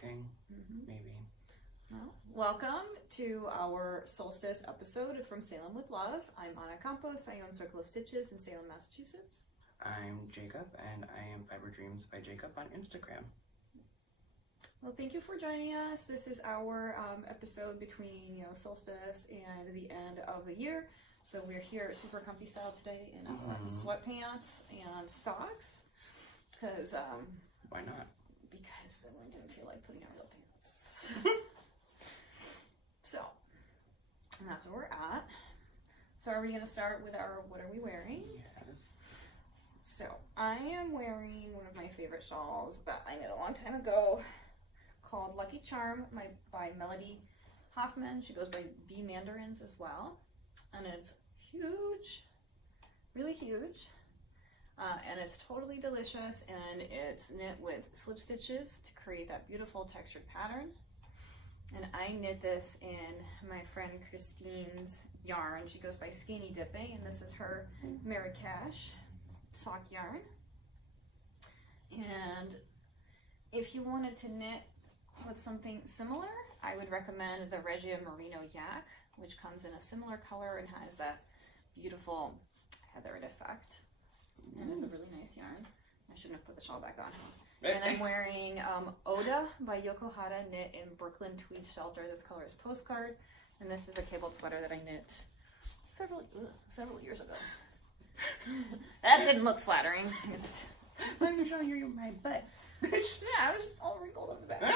talking, maybe. Well, welcome to our solstice episode from Salem with Love. I'm Anna Campos. I own Circle of Stitches in Salem, Massachusetts. I'm Jacob, and I am Fiber Dreams by Jacob on Instagram. Well, thank you for joining us. This is our episode between, solstice and the end of the year. So we're here super comfy style today in our sweatpants and socks. Because, why not? Because then we didn't feel like putting on real pants. So, and that's where we're at. So are we going to start with our what are we wearing? Yes. So, I am wearing one of my favorite shawls that I knit a long time ago called Lucky Charm by Melody Hoffman. She goes by B Mandarins as well. And it's huge, really huge. And it's totally delicious, and it's knit with slip stitches to create that beautiful textured pattern. And I knit this in my friend Christine's yarn. She goes by Skeinny Dipping, and this is her Marrakesh sock yarn. And if you wanted to knit with something similar, I would recommend the Regia Merino Yak, which comes in a similar color and has that beautiful heathered effect. And it's a really nice yarn. I shouldn't have put the shawl back on. And I'm wearing Oda by Yoko Hatta, knit in Brooklyn Tweed Shelter. This color is Postcard, and this is a cabled sweater that I knit several years ago. That didn't look flattering. Let me show you my butt. Yeah, I was just all wrinkled up the back.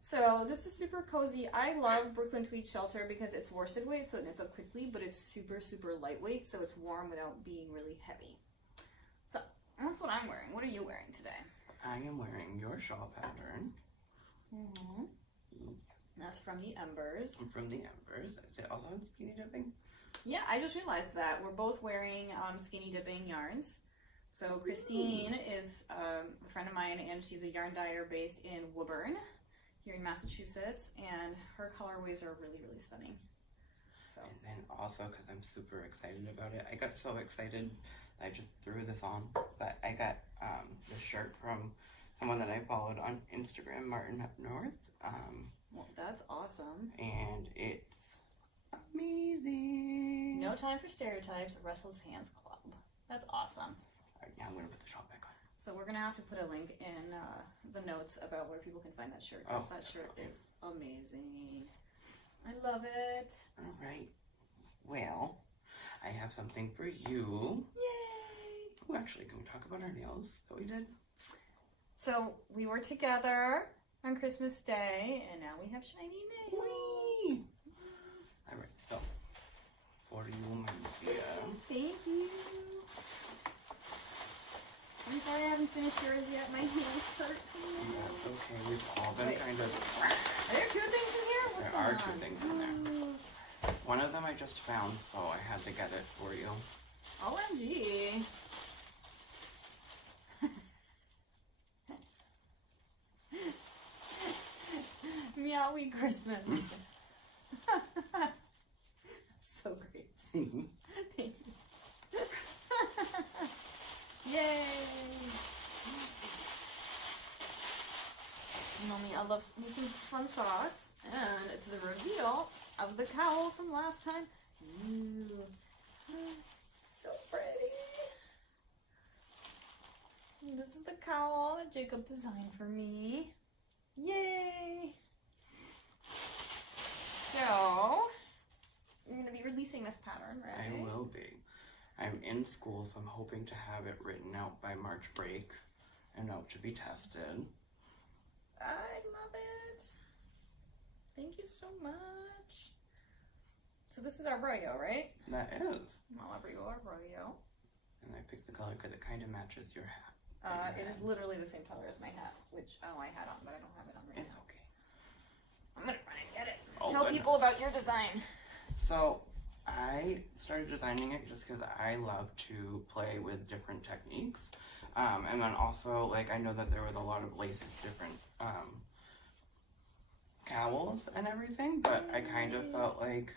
So this is super cozy. I love Brooklyn Tweed Shelter because it's worsted weight, so it knits up quickly, but it's super, super lightweight, so it's warm without being really heavy. So that's what I'm wearing. What are you wearing today? I am wearing your shawl pattern. That's from the Embers. From the Embers. Is it also in Skeinny Dipping? Yeah, I just realized that. We're both wearing Skeinny Dipping yarns. So Christine is a friend of mine, and she's a yarn dyer based in Woburn, here in Massachusetts, and her colorways are really, really stunning. So. And then also, because I'm super excited about it, I got so excited I just threw this on, but I got this shirt from someone that I followed on Instagram, Martin Up North. Well, that's awesome. And it's amazing. No Time for Stereotypes, Russell's Hands Club. That's awesome. All right, now I'm going to put the shawl back on. So we're going to have to put a link in the notes about where people can find that shirt. Oh, that shirt is amazing. I love it. All right. Well, I have something for you. Yay! Oh, actually, can we talk about our nails that we did? So we were together on Christmas Day, and now we have shiny nails. Whee! All right, so for you, my dear. Thank you. I'm sorry I haven't finished yours yet. My hands hurt. That's okay. We've all been kind of. Are there two things in here? What's There are going two on? things in there. One of them I just found, so I had to get it for you. OMG. Meowie Christmas. So great. Thank you. Yay! You know me, I love making fun socks, and it's the reveal of the cowl from last time. Ooh, so pretty. And this is the cowl that Jacob designed for me. Yay! So, you're going to be releasing this pattern, right? I will be. I'm in school, so I'm hoping to have it written out by March break and out to be tested. I love it. Thank you so much. So this is Arroyo, right? That is. Malabrigo Arroyo. And I picked the color because it kind of matches your hat. It is literally the same color as my hat, which I had on, but I don't have it on right It's now. okay. I'm gonna run and get it. Oh, Tell goodness. people about your design. So I started designing it just because I love to play with different techniques. And then also, like, I know that there was a lot of laces, different cowls and everything, but I kind of felt like,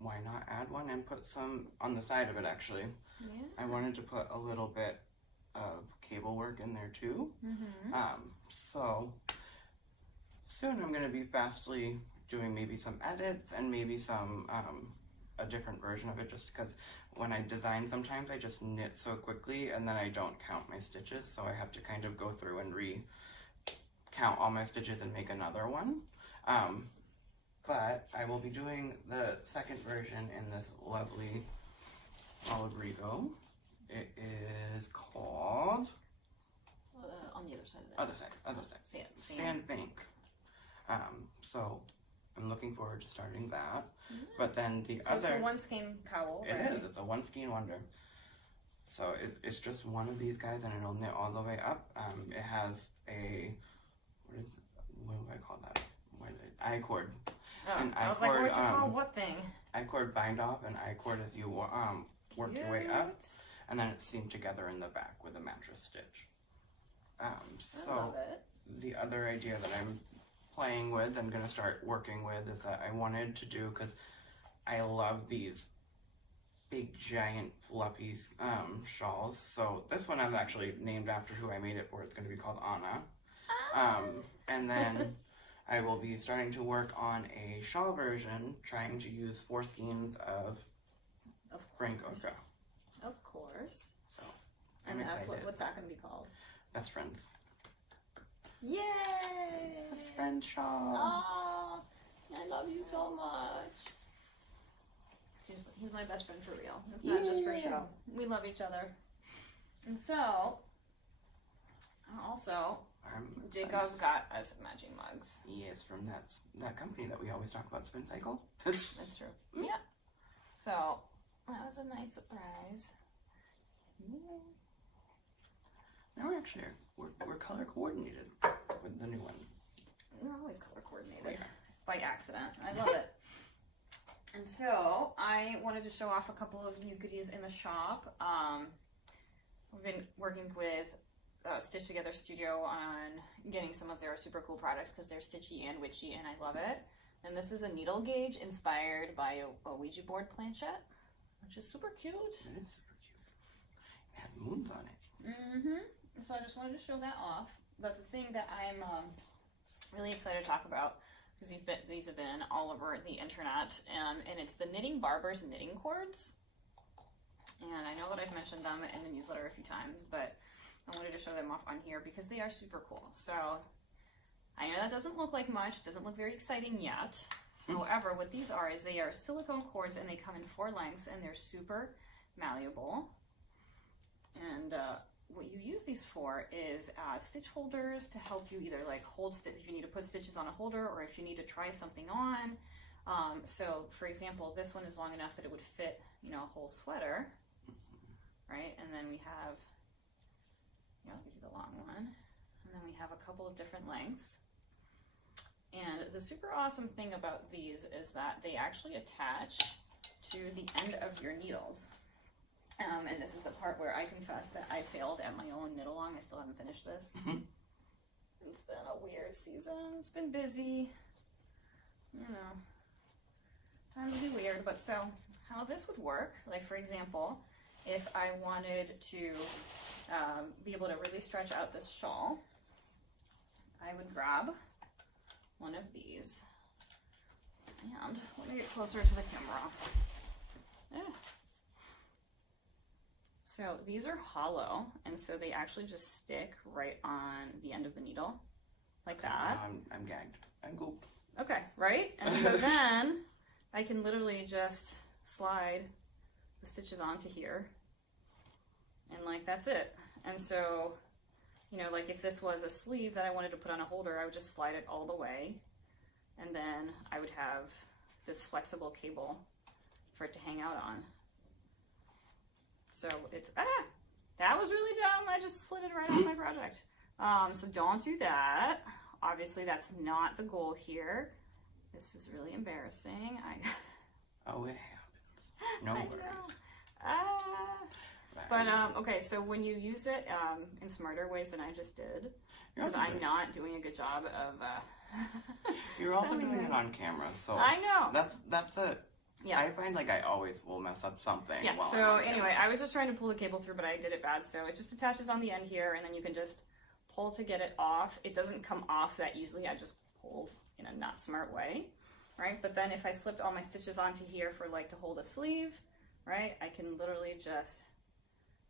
why not add one and put some on the side of it, actually. Yeah. I wanted to put a little bit of cable work in there, too. Mm-hmm. soon I'm going to be fastly doing maybe some edits and maybe some a different version of it, just because when I design sometimes I just knit so quickly and then I don't count my stitches, so I have to kind of go through and count all my stitches and make another one. But I will be doing the second version in this lovely Malabrigo. It is called on the other side of that. Sandbank. So I'm looking forward to starting that. But then it's a one skein cowl, right? It is. It's a one skein wonder. So it's just one of these guys, and it'll knit all the way up. It has a what do I call that? I-cord. Oh, an I was like, what'd you call what thing? I-cord bind off and I-cord as you work your way up, and then it's seamed together in the back with a mattress stitch. I love it. The other idea that I'm playing with, I'm going to start working with, is that I wanted to do, because I love these big giant fluffy shawls. So this one is actually named after who I made it for. It's going to be called Anna. And then I will be starting to work on a shawl version, trying to use 4 skeins of Frank Ochre. Of course. So and that's what's that going to be called? Best Friends. Yay! Best Friend shawl. Oh, I love you so much. Seriously, he's my best friend for real. It's not just for show. We love each other. And so, also, Jacob got us matching mugs. Yes, from that company that we always talk about, Spincycle. That's true. Yeah. So, that was a nice surprise. Now we're color coordinated with the new one. We're always color coordinated by accident. I love it. And so I wanted to show off a couple of new goodies in the shop. We've been working with Stitch Together Studio on getting some of their super cool products because they're stitchy and witchy, and I love it. And this is a needle gauge inspired by a Ouija board planchette, which is super cute. It is super cute. It has moons on it. Mm-hmm. So I just wanted to show that off. But the thing that I'm really excited to talk about, because these have been all over the internet, and it's the Knitting Barber's knitting cords. And I know that I've mentioned them in the newsletter a few times, but I wanted to show them off on here because they are super cool. So I know that doesn't look like much, doesn't look very exciting yet. However, what these are is they are silicone cords, and they come in 4 lengths, and they're super malleable. And what you use these for is stitch holders to help you either like hold if you need to put stitches on a holder, or if you need to try something on. So for example, this one is long enough that it would fit, a whole sweater, right? And then we have, I'll give you the long one, and then we have a couple of different lengths. And the super awesome thing about these is that they actually attach to the end of your needles. And this is the part where I confess that I failed at my own knit along. I still haven't finished this. It's been a weird season. It's been busy. Time to be weird. But so how this would work, like for example, if I wanted to be able to really stretch out this shawl, I would grab one of these. And let me get closer to the camera. So these are hollow, and so they actually just stick right on the end of the needle, like that. I'm gagged. I'm gulped. Okay, right? And so then I can literally just slide the stitches onto here, and like that's it. And so, like if this was a sleeve that I wanted to put on a holder, I would just slide it all the way, and then I would have this flexible cable for it to hang out on. So it's, that was really dumb. I just slid it right off my project. So don't do that. Obviously that's not the goal here. This is really embarrassing. Oh, it happens. No worries. But, okay, so when you use it in smarter ways than I just did, because I'm not doing a good job of You're also doing it on camera, so I know. That's it. Yeah. I find like I always will mess up something. Yeah, so anyway, I was just trying to pull the cable through, but I did it bad. So it just attaches on the end here, and then you can just pull to get it off. It doesn't come off that easily. I just hold in a not smart way, right? But then if I slipped all my stitches onto here for like to hold a sleeve, right, I can literally just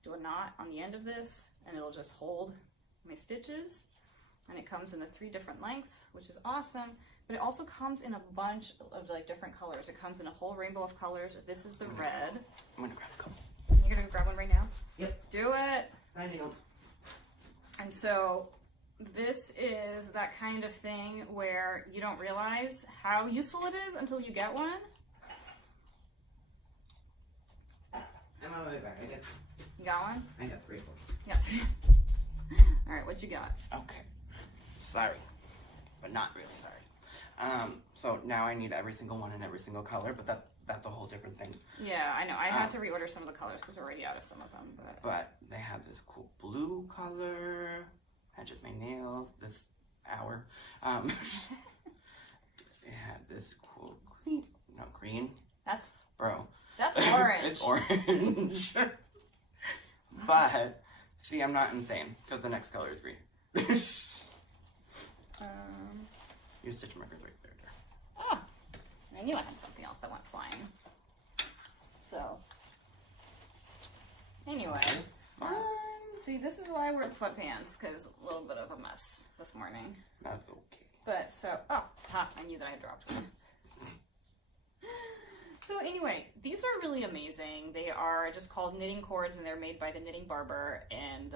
do a knot on the end of this and it'll just hold my stitches. And it comes in the 3 different lengths, which is awesome. But it also comes in a bunch of like different colors. It comes in a whole rainbow of colors. This is the red. I'm gonna grab a couple. You're gonna grab one right now? Yep. Do it. I know. And so this is that kind of thing where you don't realize how useful it is until you get one. I'm on my way back. You got one? I got 3 of them. Yeah. All right, what you got? Okay. Sorry, but not really sorry. So now I need every single one in every single color, but that's a whole different thing. Yeah, I know. I had to reorder some of the colors because we're already out of some of them. But they have this cool blue color. Matches my nails. This hour. It has this cool green. No, green. That's Bro. That's orange. It's orange. But see, I'm not insane because the next color is green. Your stitch marker's right there. Oh, I knew I had something else that went flying. So, anyway, see, this is why I wear sweatpants, because a little bit of a mess this morning. That's okay. But so, I knew that I had dropped one. So anyway, these are really amazing. They are just called knitting cords, and they're made by the Knitting Barber, and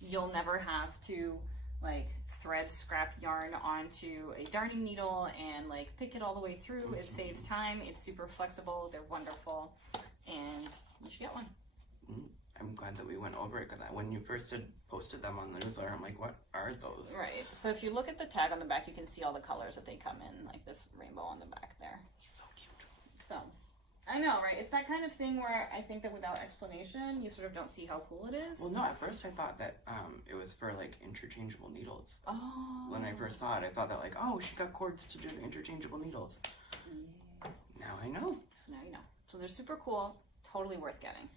you'll never have to like thread scrap yarn onto a darning needle and like pick it all the way through. It saves time. It's super flexible. They're wonderful, and you should get one. I'm glad that we went over it because when you first posted them on the newsletter, I'm like, what are those? Right. So if you look at the tag on the back, you can see all the colors that they come in, like this rainbow on the back there. So cute. So, I know, right? It's that kind of thing where I think that without explanation, you sort of don't see how cool it is. Well, no, at first I thought that it was for like interchangeable needles. Oh. When I first saw it, I thought that like, oh, she got cords to do the interchangeable needles. Yeah. Now I know. So now you know. So they're super cool, totally worth getting.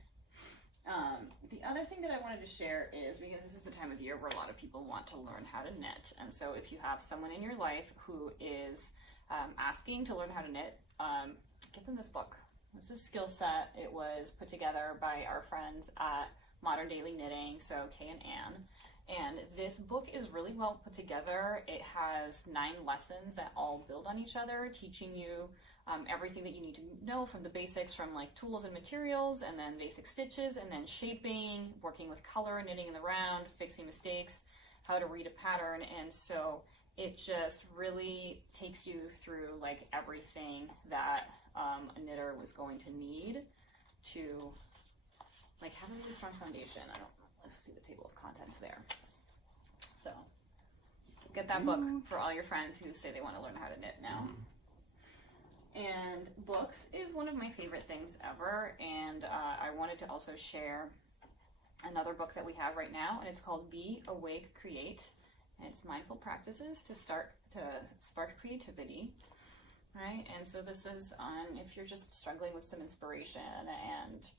The other thing that I wanted to share is because this is the time of year where a lot of people want to learn how to knit. And so if you have someone in your life who is asking to learn how to knit, get them this book. This is Skill Set. It was put together by our friends at Modern Daily Knitting, so Kay and Anne. And this book is really well put together. It has 9 lessons that all build on each other, teaching you everything that you need to know from the basics, from like tools and materials, and then basic stitches, and then shaping, working with color, knitting in the round, fixing mistakes, how to read a pattern. And so it just really takes you through like everything that a knitter was going to need to like have a really strong foundation. Let's see the table of contents there. So get that book for all your friends who say they want to learn how to knit now. And books is one of my favorite things ever, and I wanted to also share another book that we have right now, and it's called Be Awake Create, and it's mindful practices to spark creativity, right? And so this is on if you're just struggling with some inspiration and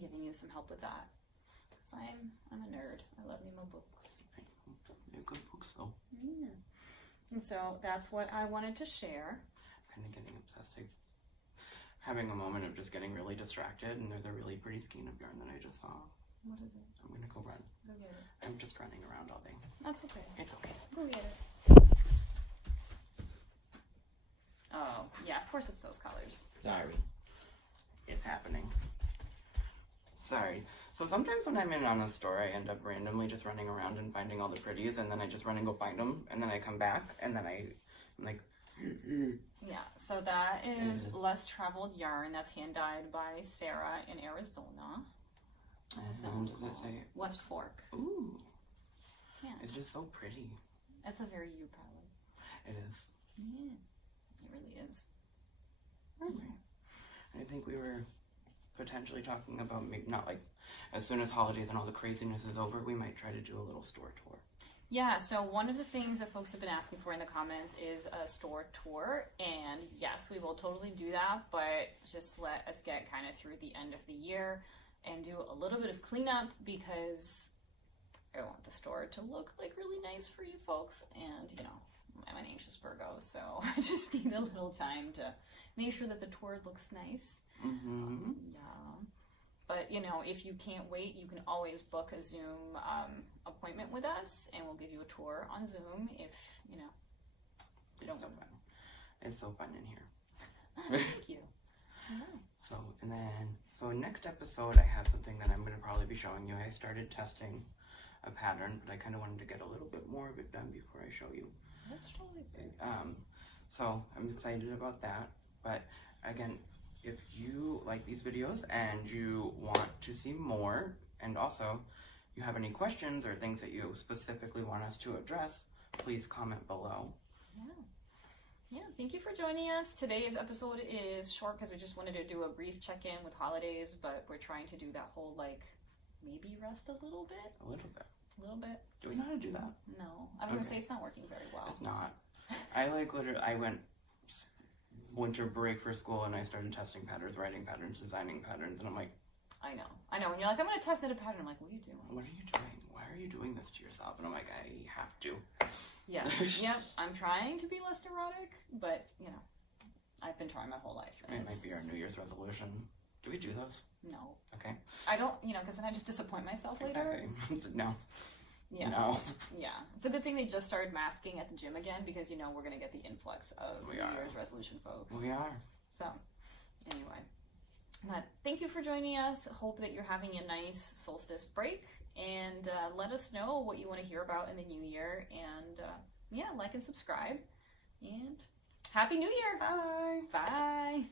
giving you some help with that. Because I'm a nerd. I love Nemo books. They're good books though. Yeah. And so that's what I wanted to share. Kind of getting obsessed. I'm having a moment of just getting really distracted, and there's a really pretty skein of yarn that I just saw. What is it? I'm gonna go run. Go get it. I'm just running around all day. That's okay. It's okay. Go get it. Oh, yeah, of course it's those colors. Sorry. It's happening. Sorry. So sometimes when I'm in on a store, I end up randomly just running around and finding all the pretties, and then I just run and go find them, and then I come back, and then I'm like... Yeah, so that is Less Traveled Yarn. That's hand-dyed by Sarah in Arizona. And does it say... West Fork. Ooh. Yeah. It's just so pretty. It's a very you palette. It is. Yeah, it really is. Okay. I think we were potentially talking about maybe not like as soon as holidays and all the craziness is over, we might try to do a little store tour. Yeah, so one of the things that folks have been asking for in the comments is a store tour, and yes, we will totally do that, but just let us get kind of through the end of the year and do a little bit of cleanup, because I want the store to look like really nice for you folks, and you know, I'm an anxious Virgo, so I just need a little time to make sure that the tour looks nice. Yeah. But, you know, if you can't wait, you can always book a Zoom appointment with us, and we'll give you a tour on Zoom if, you know, you don't want to. It's so fun in here. Thank you. Right. So next episode, I have something that I'm going to probably be showing you. I started testing a pattern, but I kind of wanted to get a little bit more of it done before I show you. That's totally good. So I'm excited about that. But again, if you like these videos and you want to see more, and also you have any questions or things that you specifically want us to address, please comment below. Yeah, thank you for joining us. Today's episode is short because we just wanted to do a brief check-in with holidays, but we're trying to do that whole, like, maybe rest a little bit. A little bit. A little bit. Do we know how to do that? No. I was going to say it's not working very well. It's not. I went winter break for school and I started testing patterns, writing patterns, designing patterns, and I'm like, I know. When you're like, I'm going to test a pattern, I'm like, what are you doing? What are you doing? Why are you doing this to yourself? And I'm like, I have to. Yeah. Yep. I'm trying to be less neurotic, but, you know, I've been trying my whole life. It might be our New Year's resolution. Do we do those? No. Okay. I don't, you know, because then I just disappoint myself later. Exactly. No. Yeah. No. Yeah. It's a good thing they just started masking at the gym again, because, you know, we're going to get the influx of New Year's resolution folks. We are. So, anyway. But thank you for joining us. Hope that you're having a nice solstice break. And let us know what you want to hear about in the new year. And, yeah, like and subscribe. And Happy New Year! Bye! Bye!